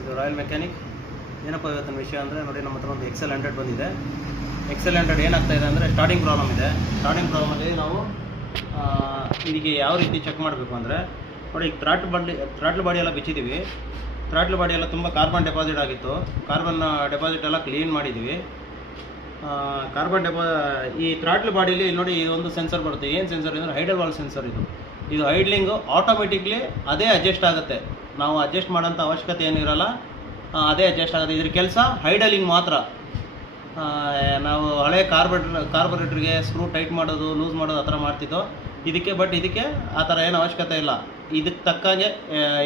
ಇದು royal mechanic. ಏನಪ್ಪ ಇವತ್ತಿನ ವಿಷಯ ಅಂದರೆ ನೋಡಿ, ನಮ್ಮ ಹತ್ರ ಒಂದು XL 100 ಬಂದಿದೆ. XL 100 ಏನಾಗ್ತಾ ಇದೆ ಅಂದರೆ ಸ್ಟಾರ್ಟಿಂಗ್ ಪ್ರಾಬ್ಲಮ್ ಇದೆ. ಸ್ಟಾರ್ಟಿಂಗ್ ಪ್ರಾಬ್ಲಮಲ್ಲಿ ನಾವು ಇದಕ್ಕೆ ಯಾವ ರೀತಿ ಚೆಕ್ ಮಾಡಬೇಕು ಅಂದರೆ ನೋಡಿ, ಥ್ರಾಟ್ಲ್ ಬಾಡಿ ಎಲ್ಲ ಬಿಚ್ಚಿದ್ದೀವಿ. ಥ್ರಾಟ್ಲ್ ಬಾಡಿ ಎಲ್ಲ ತುಂಬ ಕಾರ್ಬನ್ ಡೆಪಾಸಿಟ್ ಆಗಿತ್ತು. ಕಾರ್ಬನ್ ಡೆಪಾಸಿಟ್ ಎಲ್ಲ ಕ್ಲೀನ್ ಮಾಡಿದ್ದೀವಿ. ಈ ಥ್ರಾಟ್ಲ್ ಬಾಡಿಲಿ ನೋಡಿ, ಇದೊಂದು ಸೆನ್ಸರ್ ಬರುತ್ತೆ. ಏನು ಸೆನ್ಸರ್ ಅಂದರೆ ಹೈಡಲ್ ವಾಲ್ ಸೆನ್ಸರ್. ಇದು ಐಡ್ಲಿಂಗು ಆಟೋಮೆಟಿಕ್ಲಿ ಅದೇ ಅಡ್ಜಸ್ಟ್ ಆಗುತ್ತೆ. ನಾವು ಅಡ್ಜಸ್ಟ್ ಮಾಡೋಂಥ ಅವಶ್ಯಕತೆ ಏನಿರಲ್ಲ, ಅದೇ ಅಡ್ಜಸ್ಟ್ ಆಗುತ್ತೆ. ಇದ್ರ ಕೆಲಸ ಹೈಡಲಿಂಗ್ ಮಾತ್ರ. ನಾವು ಹಳೆ ಕಾರ್ಬೊರೇಟ್ರಿಗೆ ಸ್ಕ್ರೂ ಟೈಟ್ ಮಾಡೋದು, ಲೂಸ್ ಮಾಡೋದು ಆ ಥರ ಮಾಡ್ತಿದ್ದೋ ಇದಕ್ಕೆ ಆ ಥರ ಏನು ಅವಶ್ಯಕತೆ ಇಲ್ಲ. ಇದಕ್ಕೆ ತಕ್ಕಂಗೆ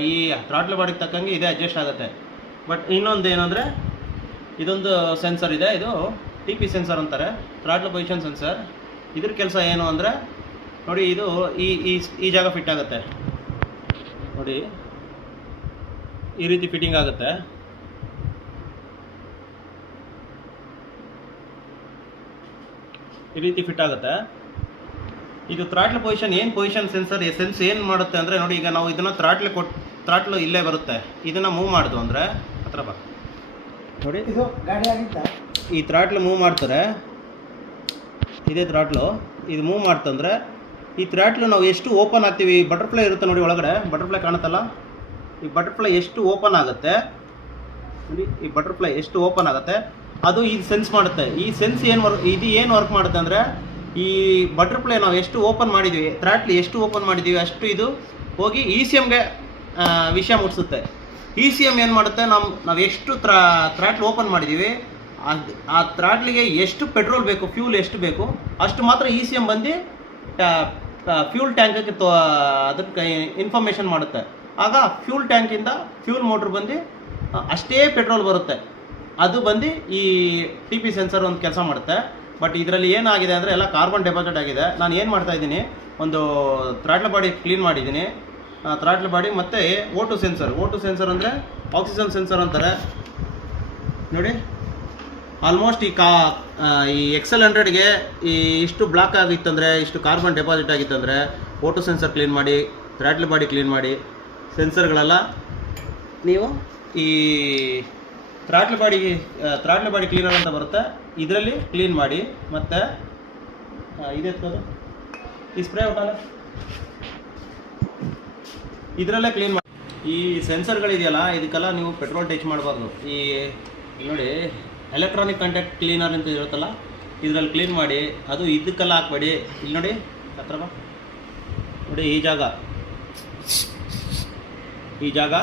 ಈ ಥ್ರಾಟ್ಲ್ ಬಾಡಿಗೆ ತಕ್ಕಂಗೆ ಇದೇ ಅಡ್ಜಸ್ಟ್ ಆಗುತ್ತೆ. ಬಟ್ ಇನ್ನೊಂದು ಏನಂದರೆ, ಇದೊಂದು ಸೆನ್ಸರ್ ಇದೆ. ಇದು TP ಸೆನ್ಸರ್ ಅಂತಾರೆ, ಥ್ರಾಟ್ಲ್ ಪೊಸಿಷನ್ ಸೆನ್ಸರ್. ಇದ್ರ ಕೆಲಸ ಏನು ಅಂದರೆ ನೋಡಿ, ಇದು ಈ ಜಾಗ ಫಿಟ್ ಆಗುತ್ತೆ ನೋಡಿ, ಈ ರೀತಿ ಫಿಟ್ಟಿಂಗ್ ಆಗುತ್ತೆ. ಈ ರೀತಿ ಫಿಟ್ ಆಗುತ್ತೆ. ಇದು ಥ್ರಾಟ್ಲ್ ಪೊಸಿಷನ್ ಪೊಸಿಷನ್ ಸೆನ್ಸರ್ ಏನು ಮಾಡುತ್ತೆ ಅಂದರೆ ನೋಡಿ, ಈಗ ನಾವು ಇದನ್ನು ಥ್ರಾಟ್ಲ್ ಇಲ್ಲೇ ಬರುತ್ತೆ. ಇದನ್ನು ಮೂವ್ ಮಾಡಿದ್ವು ಅಂದರೆ ಹತ್ರ ಬಾ ನೋಡಿ, ಇದು ಗಾಡಿ ಆಗಿತ್ತ ಈ ಥ್ರಾಟ್ಲ್ ಮೂವ್ ಮಾಡ್ತಾರೆ. ಇದೇ ಥ್ರಾಟ್ಲು. ಇದು ಮೂವ್ ಮಾಡ್ತಂದ್ರೆ ಈ ಥ್ರಾಟ್ಲು ನಾವು ಎಷ್ಟು ಓಪನ್ ಆಗ್ತೀವಿ, ಬಟರ್ಫ್ಲೈ ಇರುತ್ತೆ ನೋಡಿ ಒಳಗಡೆ, ಬಟರ್ಫ್ಲೈ ಕಾಣುತ್ತಲ್ಲ, ಈ ಬಟರ್ಫ್ಲೈ ಎಷ್ಟು ಓಪನ್ ಆಗುತ್ತೆ ನೋಡಿ, ಈ ಬಟರ್ಫ್ಲೈ ಎಷ್ಟು ಓಪನ್ ಆಗುತ್ತೆ ಅದು ಇದು ಸೆನ್ಸ್ ಮಾಡುತ್ತೆ. ಈ ಸೆನ್ಸ್ ಏನು ವರ್ಕ್ ಮಾಡುತ್ತೆ ಅಂದರೆ, ಈ ಬಟರ್ಫ್ಲೈ ನಾವು ಎಷ್ಟು ಓಪನ್ ಮಾಡಿದ್ದೀವಿ, ಥ್ರಾಟ್ಲ್ ಎಷ್ಟು ಓಪನ್ ಮಾಡಿದ್ದೀವಿ ಅಷ್ಟು ಇದು ಹೋಗಿ ECMಗೆ ವಿಷಯ ಮುಟ್ಟಿಸುತ್ತೆ. ECM ಏನು ಮಾಡುತ್ತೆ, ನಾವು ಎಷ್ಟು ಥ್ರಾಟ್ಲ್ ಓಪನ್ ಮಾಡಿದ್ದೀವಿ ಆ ಥ್ರಾಟ್ಲಿಗೆ ಎಷ್ಟು ಪೆಟ್ರೋಲ್ ಬೇಕು, ಫ್ಯೂಲ್ ಎಷ್ಟು ಬೇಕು ಅಷ್ಟು ಮಾತ್ರ ECM ಬಂದು ಫ್ಯೂಲ್ ಟ್ಯಾಂಕಕ್ಕೆ ಅದಕ್ಕೆ ಇನ್ಫಾರ್ಮೇಷನ್ ಮಾಡುತ್ತೆ. ಆಗ ಫ್ಯೂಲ್ ಟ್ಯಾಂಕಿಂದ ಫ್ಯೂಲ್ ಮೋಟ್ರ್ ಬಂದು ಅಷ್ಟೇ ಪೆಟ್ರೋಲ್ ಬರುತ್ತೆ. ಅದು ಬಂದು ಈ TP ಸೆನ್ಸರ್ ಒಂದು ಕೆಲಸ ಮಾಡುತ್ತೆ. ಬಟ್ ಇದರಲ್ಲಿ ಏನಾಗಿದೆ ಅಂದರೆ ಎಲ್ಲ ಕಾರ್ಬನ್ ಡೆಪಾಸಿಟ್ ಆಗಿದೆ. ನಾನು ಏನು ಮಾಡ್ತಾಯಿದ್ದೀನಿ, ಒಂದು ಥ್ರಾಟ್ಲ್ ಬಾಡಿ ಕ್ಲೀನ್ ಮಾಡಿದ್ದೀನಿ. ಥ್ರಾಟ್ಲ್ ಬಾಡಿ ಮತ್ತು O2 ಸೆನ್ಸರ್ ಅಂದರೆ ಆಕ್ಸಿಜನ್ ಸೆನ್ಸರ್ ಅಂತಾರೆ ನೋಡಿ. ಆಲ್ಮೋಸ್ಟ್ ಈ XL 100ಗೆ ಇಷ್ಟು ಬ್ಲಾಕ್ ಆಗಿತ್ತಂದರೆ, ಇಷ್ಟು ಕಾರ್ಬನ್ ಡೆಪಾಸಿಟ್ ಆಗಿತ್ತಂದರೆ O2 ಸೆನ್ಸರ್ ಕ್ಲೀನ್ ಮಾಡಿ, ಥ್ರಾಟ್ಲ್ ಬಾಡಿ ಕ್ಲೀನ್ ಮಾಡಿ. ಸೆನ್ಸರ್ಗಳೆಲ್ಲ ನೀವು ಈ ಥ್ರಾಟ್ಲ್ ಬಾಡಿ ಕ್ಲೀನರ್ ಅಂತ ಬರುತ್ತೆ, ಇದರಲ್ಲಿ ಕ್ಲೀನ್ ಮಾಡಿ. ಮತ್ತು ಇದೆತ್ಕೋದು ಈ ಸ್ಪ್ರೇ ಔಟಲ್ಲ, ಇದರಲ್ಲೇ ಕ್ಲೀನ್ ಮಾಡಿ. ಈ ಸೆನ್ಸರ್ಗಳಿದೆಯಲ್ಲ, ಇದಕ್ಕೆಲ್ಲ ನೀವು ಪೆಟ್ರೋಲ್ ಟಚ್ ಮಾಡಬಾರ್ದು. ಈ ನೋಡಿ, ಎಲೆಕ್ಟ್ರಾನಿಕ್ ಕಾಂಟ್ಯಾಕ್ಟ್ ಕ್ಲೀನರ್ ಅಂತ ಇರುತ್ತಲ್ಲ, ಇದರಲ್ಲಿ ಕ್ಲೀನ್ ಮಾಡಿ. ಅದು ಇದಕ್ಕೆಲ್ಲ ಹಾಕ್ಬೇಡಿ. ಇಲ್ಲಿ ನೋಡಿ, ಹತ್ರ ಬಾ ನೋಡಿ, ಈ ಜಾಗ